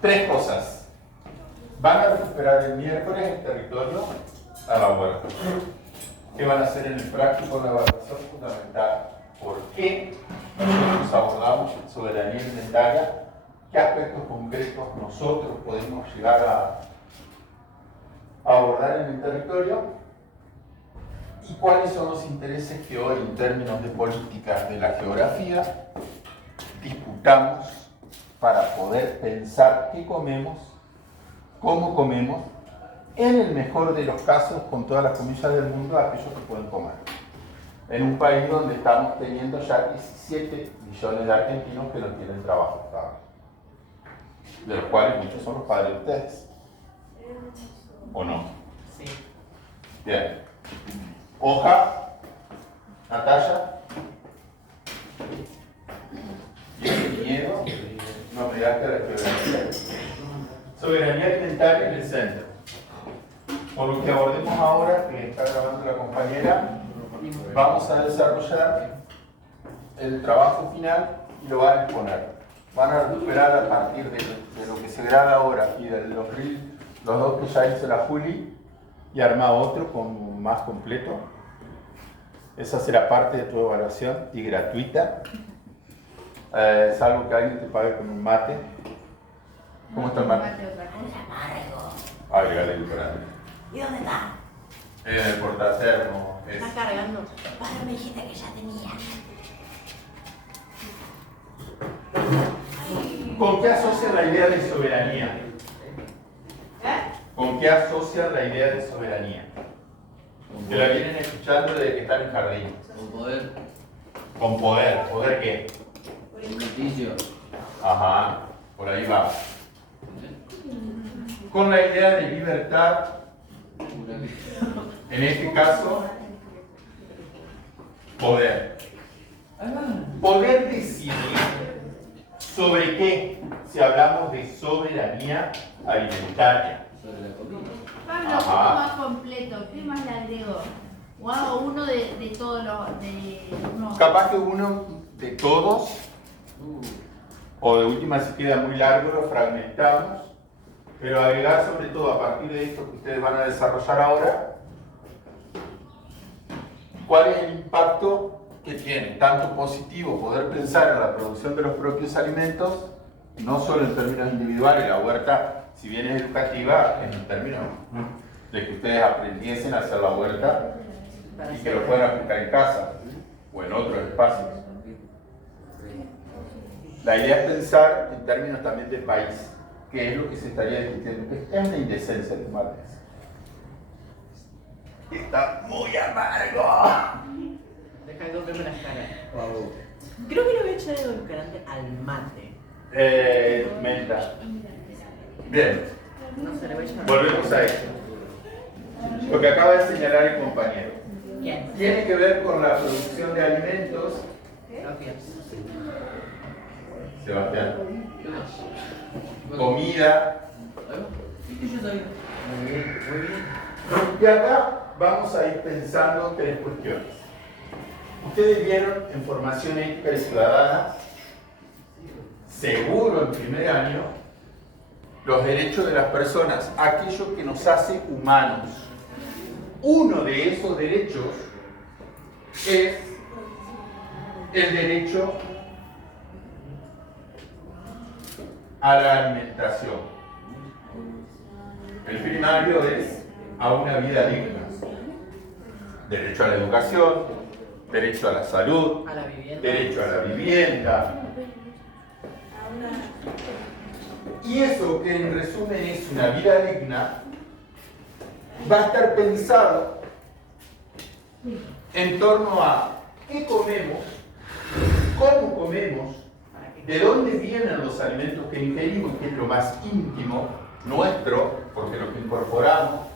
Tres cosas. Van a recuperar el miércoles el territorio a la huerta. ¿Qué van a hacer en el práctico? Una evaluación fundamental. ¿Por qué nosotros abordamos soberanía alimentaria? ¿Qué aspectos concretos nosotros podemos llegar a abordar en el territorio? ¿Y cuáles son los intereses que hoy, en términos de políticas de la geografía, disputamos para poder pensar qué comemos, cómo comemos, en el mejor de los casos, con todas las comillas del mundo, aquellos que pueden comer? En un país donde estamos teniendo ya 17 millones de argentinos que no tienen trabajo estable, de los cuales muchos son los padres de ustedes. ¿O no? Sí. Bien. Hoja, Natalia. Bien, miedo. No me digas que la geografía. Soberanía alimentaria en el centro. Por lo que abordemos ahora, que está grabando la compañera, vamos a desarrollar el trabajo final y lo van a exponer. Van a recuperar a partir de lo que se graba ahora y de los dos que ya hizo la Juli, y arma otro más completo. Esa será parte de tu evaluación y gratuita, salvo que alguien te pague con un mate. ¿Cómo está el mate? Agregale el grande. ¿Y dónde está? En el portatermo. Está cargando. Padre, me dijiste que ya tenía. ¿Con qué asocian la idea de soberanía? ¿Con qué asocian la idea de soberanía? Que la vienen escuchando desde que están en jardín. Con poder. Con poder. ¿Poder qué? Beneficio. Ajá, por ahí va. Con la idea de libertad, en este caso, poder. Poder decidir sobre qué, si hablamos de soberanía alimentaria. Sobre la comida. Pablo, un poco más completo, ¿qué más le agrego? O hago uno de todos los. Capaz que uno de todos, o de última si queda muy largo, lo fragmentamos, pero agregar sobre todo a partir de esto que ustedes van a desarrollar ahora, cuál es el impacto que tiene, tanto positivo, poder pensar en la producción de los propios alimentos, no solo en términos individuales. La huerta, si bien es educativa, en términos de que ustedes aprendiesen a hacer la huerta y que lo puedan aplicar en casa o en otros espacios. La idea es pensar en términos también de país, que es lo que se estaría discutiendo, que es una indecencia de martes. Está muy amargo. Deja de golpearme las caras. Creo que le voy a echar el edulcorante al mate. Menta. Bien, No se le voy a echar. volvemos a esto. Lo que acaba de señalar el compañero. ¿Quién? Tiene que ver con la producción de alimentos. Gracias. Sebastián. Comida. ¿Viste? Yo sabía. Muy bien, muy bien. Y acá vamos a ir pensando tres cuestiones. Ustedes vieron en formación ética y ciudadana, seguro en primer año, los derechos de las personas, aquello que nos hace humanos. Uno de esos derechos es el derecho a la alimentación. El primario es a una vida digna. Derecho a la educación, derecho a la salud, A la vivienda. derecho a la vivienda. Y eso, que en resumen es una vida digna, va a estar pensado en torno a qué comemos, cómo comemos, de dónde vienen los alimentos que ingerimos, que es lo más íntimo nuestro, porque lo que incorporamos,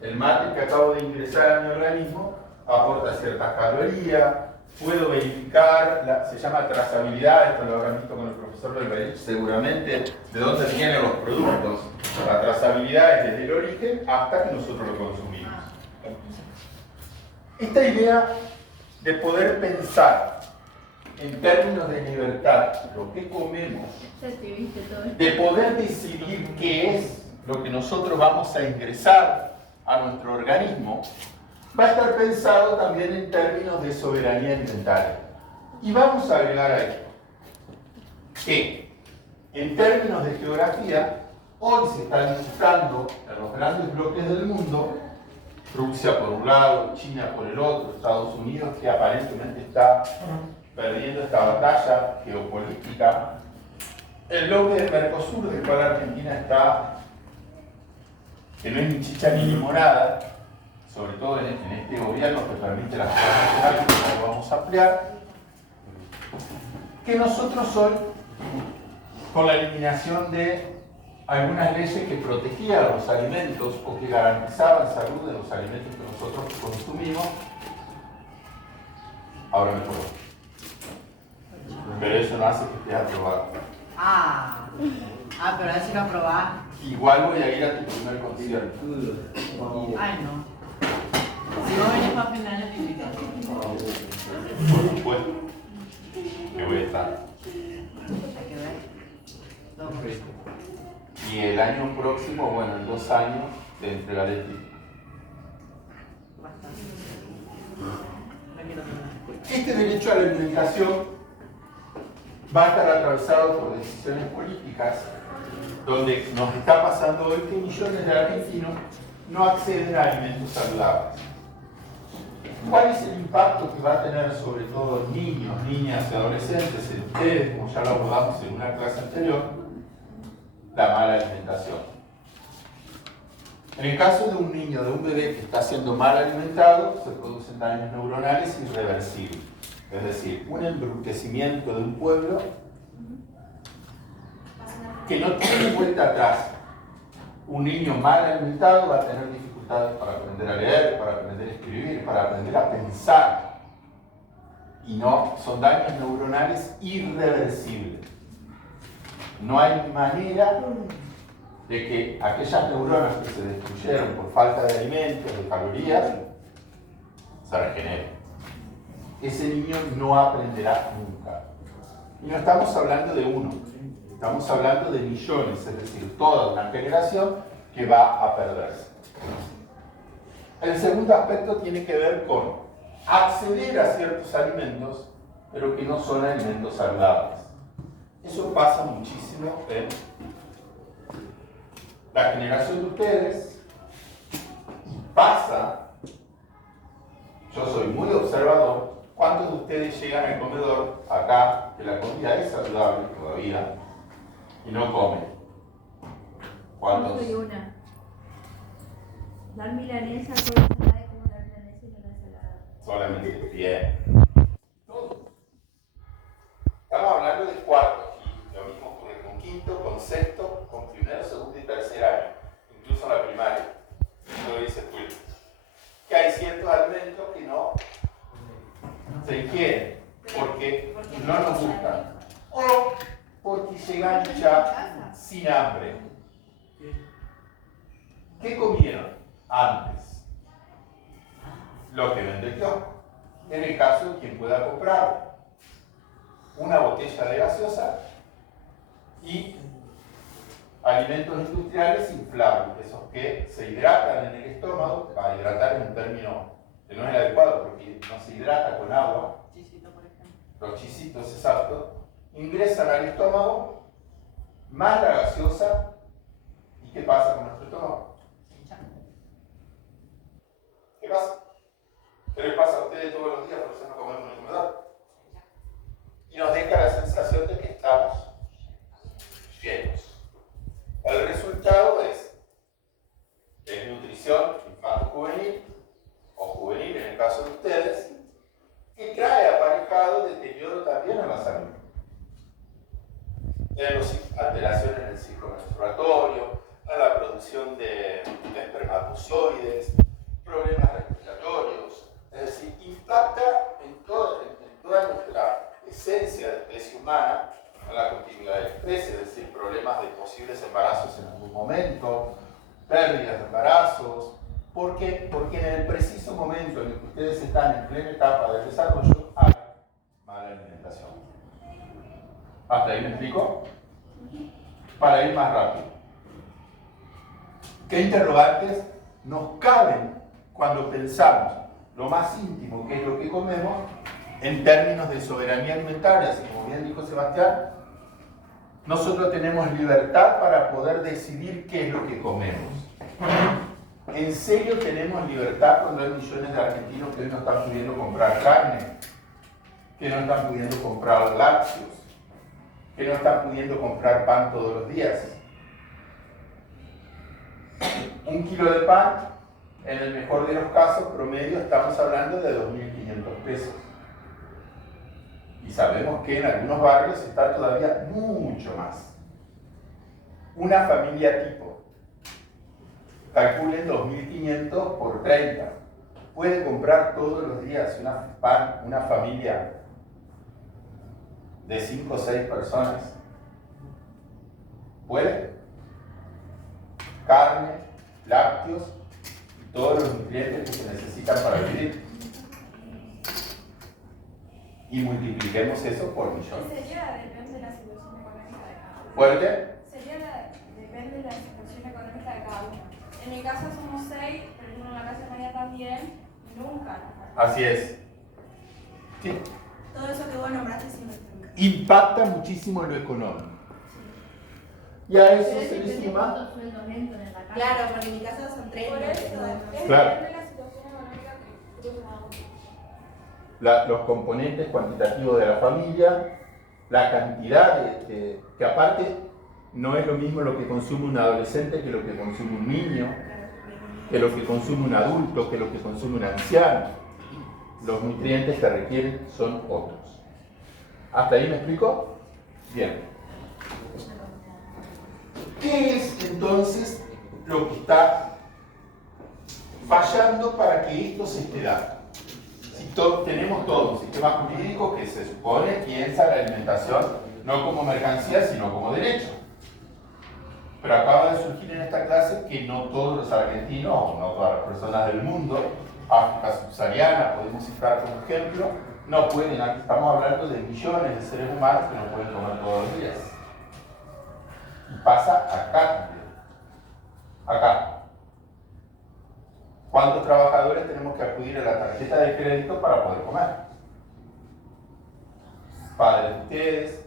el mate que acabo de ingresar a mi organismo, aporta ciertas calorías, puedo verificar, se llama trazabilidad, esto lo habrán visto con el profesor Belberich seguramente, de dónde vienen los productos. La trazabilidad es desde el origen hasta que nosotros lo consumimos. Esta idea de poder pensar en términos de libertad, lo que comemos, Ya te viste todo esto. de poder decidir qué es lo que nosotros vamos a ingresar a nuestro organismo, va a estar pensado también en términos de soberanía alimentaria. Y vamos a agregar ahí que, en términos de geografía, hoy se están disputando en los grandes bloques del mundo, Rusia por un lado, China por el otro, Estados Unidos, que aparentemente está perdiendo esta batalla geopolítica, el bloque del Mercosur, del cual Argentina está, que no es ni chicha ni limonada, sobre todo en este gobierno que permite las cosas nacionales, que no vamos a ampliar, que nosotros hoy, con la eliminación de algunas leyes que protegían los alimentos o que garantizaban salud de los alimentos que nosotros consumimos, ahora me acuerdo. Pero eso no hace que estés aprobado. Pero así lo aprobás. Igual voy a ir a tu primer concierto. Ay, no. Si vos venís para fin de año, te invito. Por supuesto. Que voy a estar. Hay que ver. Todo por eso. Y el año próximo, bueno, en 2 años, te entregaré el título. Bastante. No quiero terminar. Este derecho a la alimentación va a estar atravesado por decisiones políticas, donde nos está pasando hoy que millones de argentinos no acceden a alimentos saludables. ¿Cuál es el impacto que va a tener sobre todo en niños, niñas y adolescentes, en ustedes, como ya lo abordamos en una clase anterior? La mala alimentación. En el caso de un niño, de un bebé que está siendo mal alimentado, se producen daños neuronales irreversibles. Es decir, un embrutecimiento de un pueblo que no tiene vuelta atrás. Un niño mal alimentado va a tener dificultades para aprender a leer, para aprender a escribir, para aprender a pensar. Y no, son daños neuronales irreversibles. No hay manera de que aquellas neuronas que se destruyeron por falta de alimentos, de calorías, se regeneren. Ese niño no aprenderá nunca. Y no estamos hablando de uno, estamos hablando de millones, es decir, toda una generación que va a perderse. El segundo aspecto tiene que ver con acceder a ciertos alimentos, pero que no son alimentos saludables. Eso pasa muchísimo en la generación de ustedes, y pasa, yo soy muy observador, ¿cuántos de ustedes llegan al comedor acá, que la comida es saludable todavía, y no comen? ¿Cuántos? Yo soy una. Dar milanesa con ensalada y como la milanesa y no la ensalada. Solamente bien. Todos. Estamos hablando de cuarto, y lo mismo ocurre con quinto, con sexto, con primero, segundo y tercer año, incluso en la primaria. Eso dice Twitter. Que hay ciertos alimentos que no se quieren porque no nos gustan o porque llegan ya sin hambre. ¿Qué comieron antes? Lo que vende el kiosco. En el caso de quien pueda comprar una botella de gaseosa y alimentos industriales inflables, esos que se hidratan en el estómago, para hidratar en un término que no es el adecuado porque no se hidrata con agua, Chisito, por ejemplo. los chisitos exactos, ingresan al estómago más la gaseosa. ¿Y qué pasa con nuestro estómago? ¿Qué pasa? ¿Qué les pasa a ustedes todos los días por eso no comemos en el comedor? Y nos deja la sensación de que estamos llenos. El resultado es desnutrición infanto-juvenil o juvenil en el caso de ustedes, que trae aparejado deterioro también a la salud. Tenemos alteraciones en el ciclo menstruatorio, en la producción de espermatozoides, problemas respiratorios, es decir, impacta en toda nuestra esencia de especie humana, en la continuidad de la especie, es decir, problemas de posibles embarazos en algún momento, pérdidas de embarazos. ¿Por qué? Porque en el preciso momento en el que ustedes están en plena etapa del desarrollo hay mala alimentación. ¿Hasta ahí me explico? Para ir más rápido. ¿Qué interrogantes nos caben cuando pensamos lo más íntimo, que es lo que comemos, en términos de soberanía alimentaria? Así como bien dijo Sebastián, nosotros tenemos libertad para poder decidir qué es lo que comemos. ¿En serio tenemos libertad cuando hay millones de argentinos que hoy no están pudiendo comprar carne, que no están pudiendo comprar lácteos, que no están pudiendo comprar pan todos los días? Un kilo de pan, en el mejor de los casos, promedio, estamos hablando de 2.500 pesos. Y sabemos que en algunos barrios está todavía mucho más. Una familia tipo, calculen 2.500 por 30. Puede comprar todos los días una familia de 5 o 6 personas. ¿Puede? Carne, lácteos y todos los nutrientes que se necesitan para vivir. Y multipliquemos eso por millones. Depende de la situación económica de cada uno. ¿Fuerte? Depende de la situación económica de cada uno. En mi casa somos 6, pero en la casa de María también, nunca. Así es. Sí. Todo eso que vos nombraste siempre nunca. Impacta muchísimo en lo económico. Y a eso Pero se le depende suma. cuántos sueldos entran en la casa. Claro, porque en mi casa son 3. Por eso, es Claro. depende de la situación económica que cada uno. Los componentes cuantitativos de la familia, la cantidad que aparte no es lo mismo lo que consume un adolescente que lo que consume un niño, que lo que consume un adulto, que lo que consume un anciano. Los nutrientes que requieren son otros. ¿Hasta ahí me explico? Bien. ¿Qué es entonces lo que está fallando para que esto se esté dando? Tenemos todo un sistema jurídico que se supone piensa la alimentación no como mercancía, sino como derecho. Pero acaba de surgir en esta clase que no todos los argentinos, o no todas las personas del mundo, África subsahariana, podemos citar como ejemplo, no pueden, aquí estamos hablando de millones de seres humanos que no pueden comer todos los días. Y pasa acá también. Acá. ¿Cuántos trabajadores tenemos que acudir a la tarjeta de crédito para poder comer? Padres de ustedes,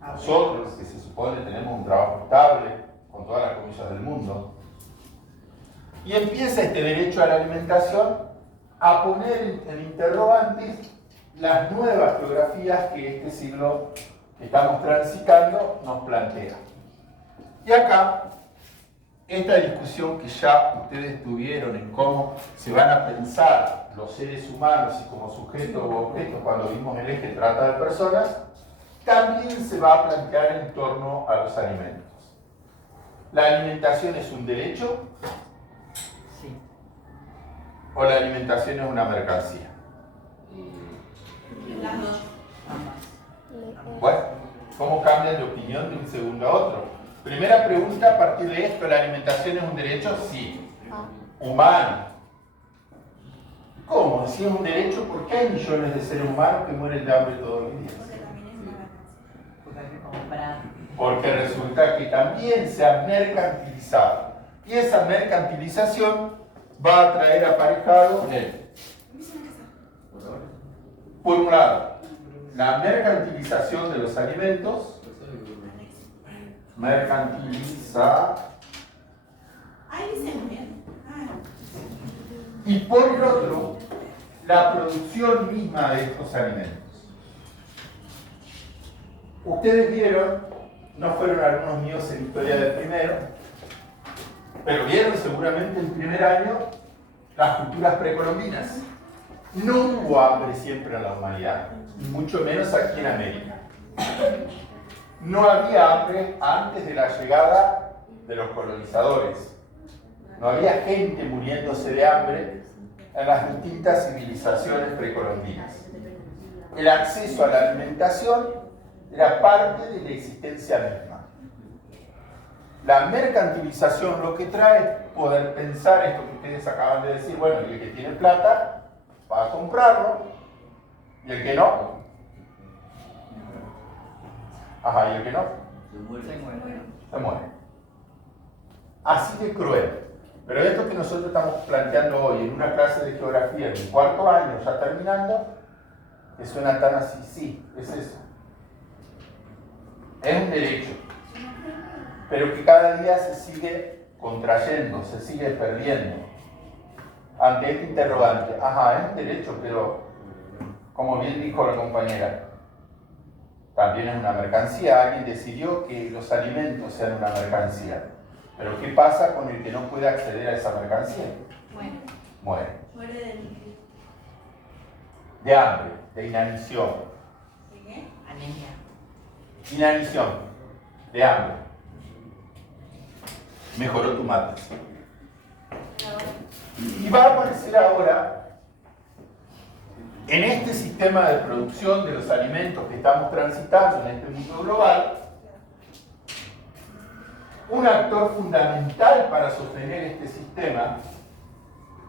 nosotros, que se supone tenemos un trabajo estable, con todas las comillas del mundo. Y empieza este derecho a la alimentación a poner en interrogantes las nuevas geografías que este siglo que estamos transitando nos plantea. Y acá, esta discusión que ya ustedes tuvieron en cómo se van a pensar los seres humanos y como sujetos o objetos cuando vimos el eje trata de personas, también se va a plantear en torno a los alimentos. ¿La alimentación es un derecho? Sí. ¿O la alimentación es una mercancía? Las dos. Ambas. Bueno, ¿cómo cambian de opinión de un segundo a otro? Primera pregunta a partir de esto, ¿la alimentación es un derecho? Sí. Humano. ¿Cómo? Si es un derecho, ¿por qué hay millones de seres humanos que mueren de hambre todos los días? Porque también es una mercancía. Porque hay que comprar. Porque resulta que también se ha mercantilizado. Y esa mercantilización va a traer aparejado por un lado, la mercantilización de los alimentos, Ahí dicen bien. y por el otro, la producción misma de estos alimentos. Ustedes vieron, no fueron alumnos míos en historia del primero, pero vieron seguramente el primer año las culturas precolombinas. No hubo hambre siempre en la humanidad, mucho menos aquí en América. No había hambre antes de la llegada de los colonizadores. No había gente muriéndose de hambre en las distintas civilizaciones precolombinas. El acceso a la alimentación era parte de la existencia misma. La mercantilización lo que trae es poder pensar esto que ustedes acaban de decir, bueno, el que tiene plata va a comprarlo y el que no Ajá, y el que no, Se muere. se muere. Así de cruel. Pero esto que nosotros estamos planteando hoy en una clase de geografía en 4º año, ya terminando, que suena tan así, sí, es eso. Es un derecho, pero que cada día se sigue contrayendo, se sigue perdiendo. Ante este interrogante, ajá, es un derecho, pero como bien dijo la compañera, también es una mercancía. Alguien decidió que los alimentos sean una mercancía. Pero ¿qué pasa con el que no puede acceder a esa mercancía? Bueno, Muere. muere del. De hambre, de inanición. ¿De qué? Anemia. Inanición, de hambre. Mejoró tu mate. Y va a aparecer ahora, en este sistema de producción de los alimentos que estamos transitando en este mundo global, un actor fundamental para sostener este sistema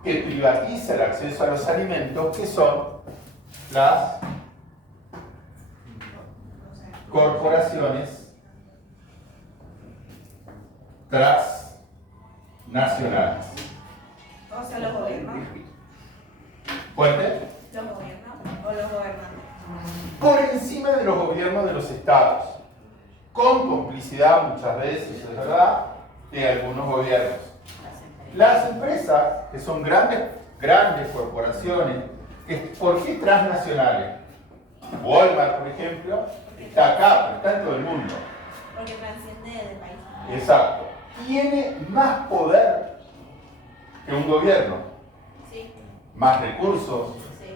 que privatiza el acceso a los alimentos, que son las corporaciones transnacionales. O sea, los gobiernos. ¿Fuerte? Los gobiernos o los gobernantes. Por encima de los gobiernos de los estados, con complicidad muchas veces, es verdad, de algunos gobiernos. Las empresas, que son grandes corporaciones, ¿por qué transnacionales? Walmart, por ejemplo, está acá, pero está en todo el mundo. Porque transciende del país. Exacto. Tiene más poder que un gobierno, Sí, más recursos sí.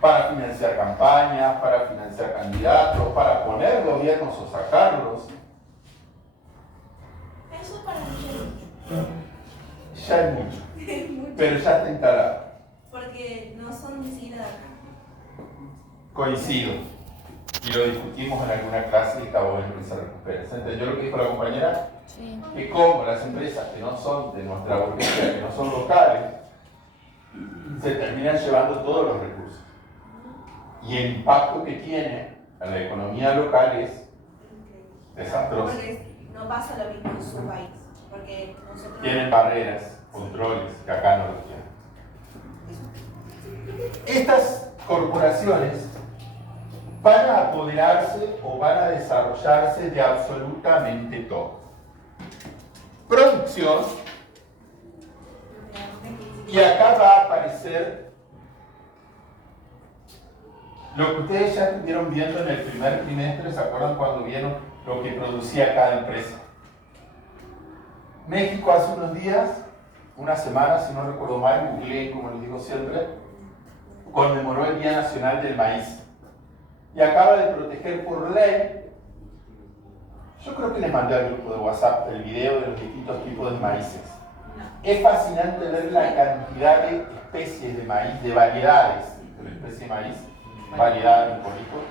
para financiar campañas, para financiar candidatos, para poner gobiernos o sacarlos. Eso para mí Ya hay mucho, es mucho. pero ya está instalado. Porque no son ni siquiera de acá. Coincido. Y lo discutimos en alguna clase y está bueno que se recupere. ¿Se entendió lo que dijo la compañera? Sí. Que como las empresas que no son de nuestra burguesía, que no son locales, se terminan llevando todos los recursos. Y el impacto que tiene en la economía local es desastroso. Porque no pasa lo mismo en su país. Porque nosotros. Tienen barreras, controles, que acá no los tienen. Estas corporaciones van a apoderarse o van a desarrollarse de absolutamente todo. Producción, y acá va a aparecer lo que ustedes ya estuvieron viendo en el primer trimestre. ¿Se acuerdan cuando vieron lo que producía cada empresa? México hace unos días, una semana, si no recuerdo mal, googleé, como les digo siempre, conmemoró el Día Nacional del Maíz. Y acaba de proteger por ley, yo creo que les mandé al grupo de WhatsApp el video de los distintos tipos de maíces. Es fascinante ver la cantidad de especies de maíz, de variedades de la especie de maíz, variedades de políticos,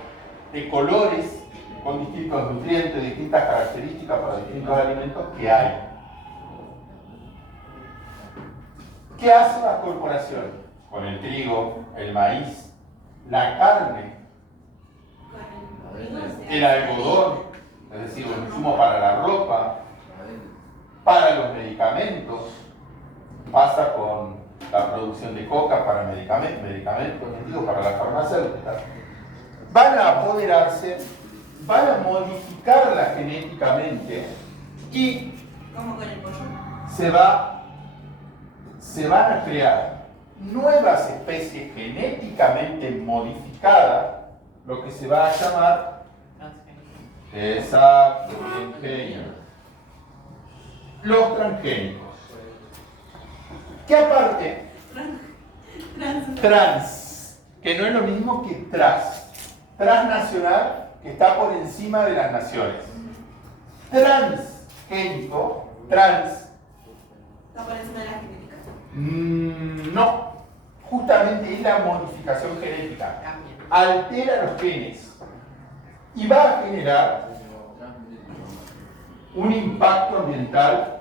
de colores con distintos nutrientes, distintas características para distintos alimentos que hay. ¿Qué hacen las corporaciones? Con el trigo, el maíz, la carne, el algodón, es decir, el insumo para la ropa, para los medicamentos, pasa con la producción de coca para medicamentos, para la farmacéutica. Van a apoderarse, van a modificarla genéticamente y Como con el pollo. se van a crear nuevas especies genéticamente modificadas, lo que se va a llamar transgénicos. Los transgénicos. Que aparte, trans, que no es lo mismo que transnacional, que está por encima de las naciones. Transgénico, trans. ¿Está por encima de la genética? No, justamente es la modificación genética. Altera los genes y va a generar un impacto ambiental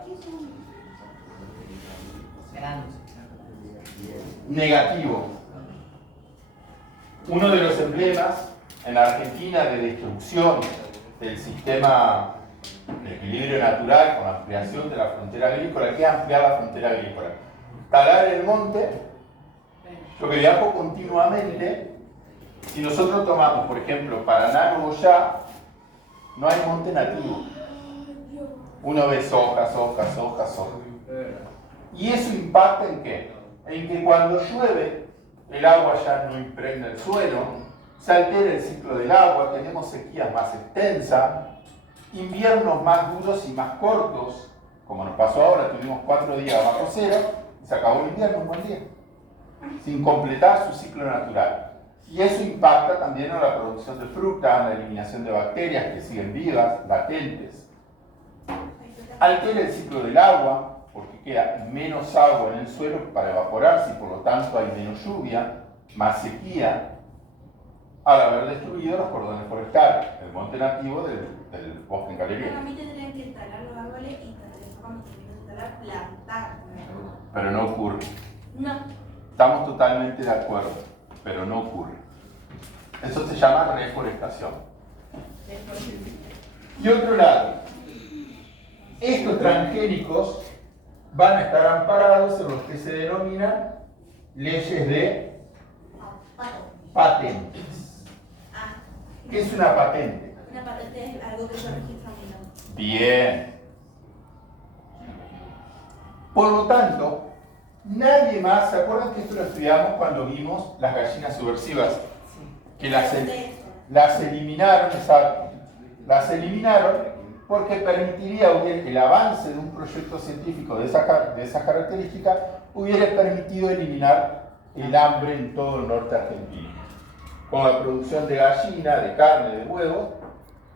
negativo. Uno de los emblemas en Argentina de destrucción del sistema de equilibrio natural con la ampliación de la frontera agrícola. ¿Qué es ampliar la frontera agrícola? Talar el monte. Yo que viajo continuamente, si nosotros tomamos, por ejemplo, Paraná, Nogoyá, no hay monte nativo. Uno ve soja. ¿Y eso impacta en qué? En que cuando llueve, el agua ya no impregna el suelo, se altera el ciclo del agua, tenemos sequías más extensas, inviernos más duros y más cortos, como nos pasó ahora, tuvimos 4 días bajo cero, y se acabó el invierno un buen día, sin completar su ciclo natural. Y eso impacta también en la producción de fruta, en la eliminación de bacterias que siguen vivas, latentes. Altera el ciclo del agua, porque queda menos agua en el suelo para evaporarse y por lo tanto hay menos lluvia, más sequía, al haber destruido los cordones forestales, el monte nativo del bosque en galería. Para mí tendrían que talar los árboles y cuando terminen de talar, plantar. Pero no ocurre. No. Estamos totalmente de acuerdo, pero no ocurre. Eso se llama reforestación. Y otro lado, estos transgénicos van a estar amparados en lo que se denominan leyes de patentes. ¿Qué es una patente? Una patente es algo que yo registro a mi nombre. Bien. Por lo tanto, nadie más, ¿se acuerdan que esto lo estudiamos cuando vimos las gallinas subversivas? Que las eliminaron, exacto. Las eliminaron porque permitiría el avance de un proyecto científico de esa característica, hubiera permitido eliminar el hambre en todo el norte argentino, con la producción de gallina, de carne, de huevos,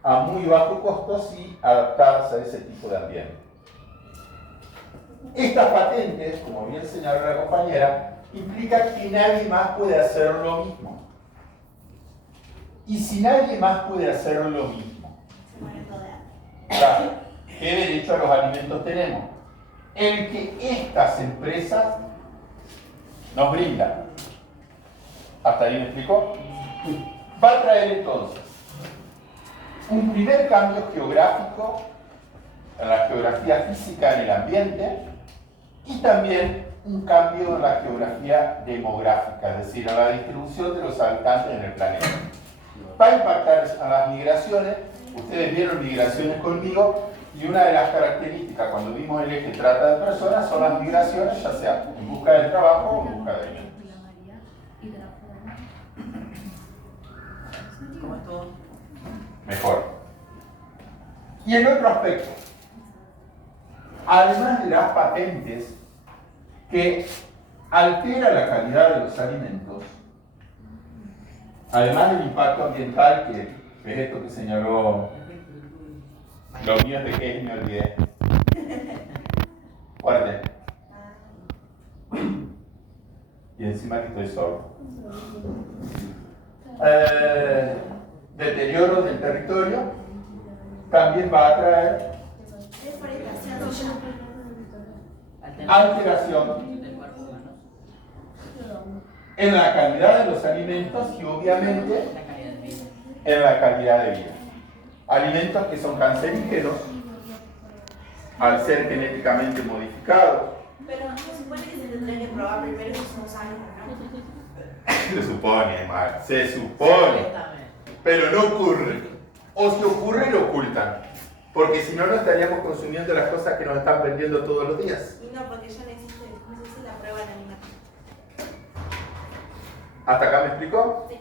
a muy bajo costo y adaptadas a ese tipo de ambiente. Estas patentes, como bien señaló la compañera, implican que nadie más puede hacer lo mismo. Y si nadie más puede hacer lo mismo, Se muere toda. claro, ¿qué derecho a los alimentos tenemos? El que estas empresas nos brindan. ¿Hasta ahí me explicó? Va a traer entonces un primer cambio geográfico en la geografía física en el ambiente y también un cambio en la geografía demográfica, es decir, en la distribución de los habitantes en el planeta. Va a impactar a las migraciones. Ustedes vieron migraciones conmigo y una de las características cuando vimos el eje trata de personas son las migraciones, ya sea en busca de trabajo o en busca de alimentos. ¿Cómo es todo? Mejor. Y el otro aspecto, además de las patentes que altera la calidad de los alimentos, además del impacto ambiental, que es esto que señaló, lo mío es pequeño, me olvidé. Fuerte. Y encima que estoy sordo. Deterioro del territorio también va a traer alteración Del cuerpo humano. en la calidad de los alimentos y obviamente La calidad de vida. en la calidad de vida. Alimentos que son cancerígenos al ser genéticamente modificados. Pero se supone que se tendría que probar primero si son sanos o no. Se supone, Mar, se supone. Supuestamente. Pero no ocurre. O si ocurre, lo ocultan. Porque si no, no estaríamos consumiendo las cosas que nos están vendiendo todos los días. Y no, porque ya no existe, no sé si la prueba en animal. ¿Hasta acá me explicó? Sí.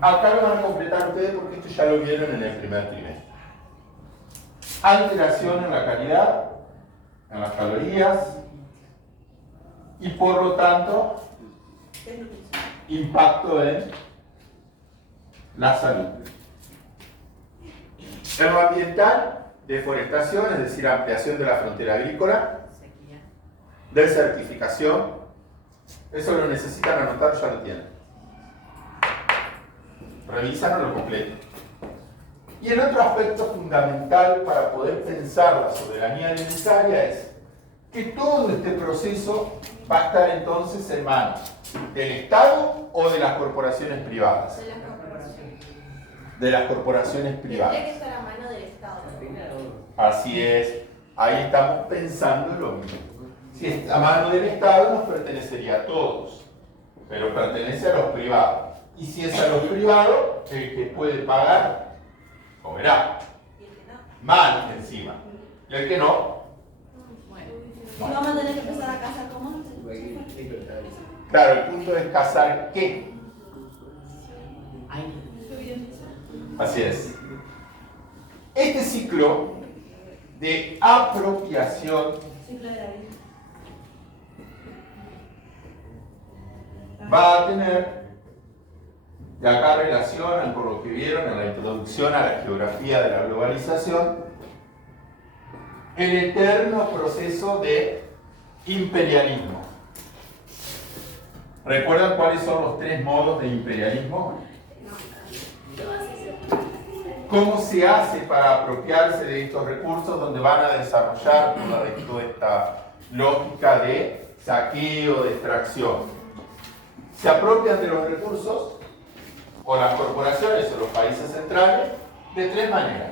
Acá lo van a completar ustedes porque esto ya lo vieron en el primer trimestre. Alteración en la calidad, en las calorías y por lo tanto impacto en la salud. En lo ambiental, deforestación, es decir, ampliación de la frontera agrícola, Sequía. desertificación, eso lo necesitan anotar, ya lo tienen. Revisan lo completo. Y el otro aspecto fundamental para poder pensar la soberanía alimentaria es que todo este proceso va a estar entonces en manos del Estado o de las corporaciones privadas. De las corporaciones. de las corporaciones Tendría privadas. que estar a mano del Estado. Así es, ahí estamos pensando lo mismo. Si es a mano del Estado nos pertenecería a todos, pero pertenece a los privados. Y si es a los privados, el que puede pagar, comerá. Y el que no. Más encima. Y el que no, Y vamos a tener que empezar a casar como antes. claro, el punto es casar qué. Ay, Así es. Este ciclo de apropiación Ciclo de la vida. va a tener, y acá relacionan con lo que vieron en la introducción a la geografía de la globalización, el eterno proceso de imperialismo. ¿Recuerdan cuáles son los 3 modos de imperialismo? ¿Cómo se hace para apropiarse de estos recursos donde van a desarrollar toda esta lógica de saqueo, de extracción? Se apropian de los recursos, o las corporaciones o los países centrales, de 3 maneras.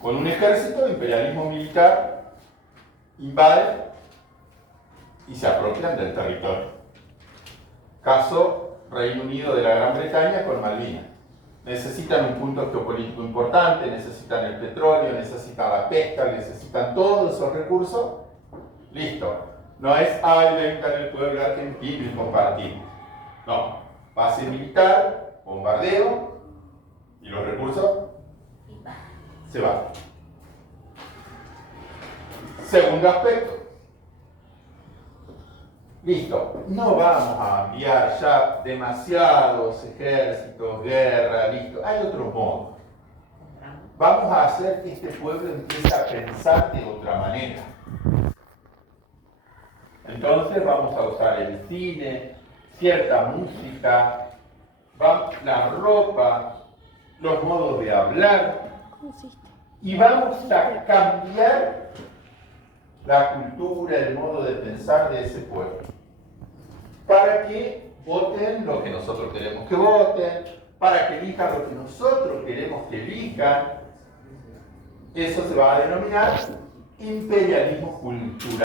Con un ejército, imperialismo militar, invaden y se apropian del territorio. Caso Reino Unido de la Gran Bretaña con Malvinas. Necesitan un punto geopolítico importante, necesitan el petróleo, necesitan la pesca, necesitan todos esos recursos. Listo. No es, ay, vengan el pueblo argentino y compartimos. No. Base militar, bombardeo y los recursos se van. Segundo aspecto. Listo, no vamos a enviar ya demasiados ejércitos, guerra, listo. Hay otro modo. Vamos a hacer que este pueblo empiece a pensar de otra manera. Entonces vamos a usar el cine, cierta música, la ropa, los modos de hablar, y vamos a cambiar la cultura, el modo de pensar de ese pueblo, para que voten lo que nosotros queremos que voten, para que elijan lo que nosotros queremos que elijan. Eso se va a denominar imperialismo cultural.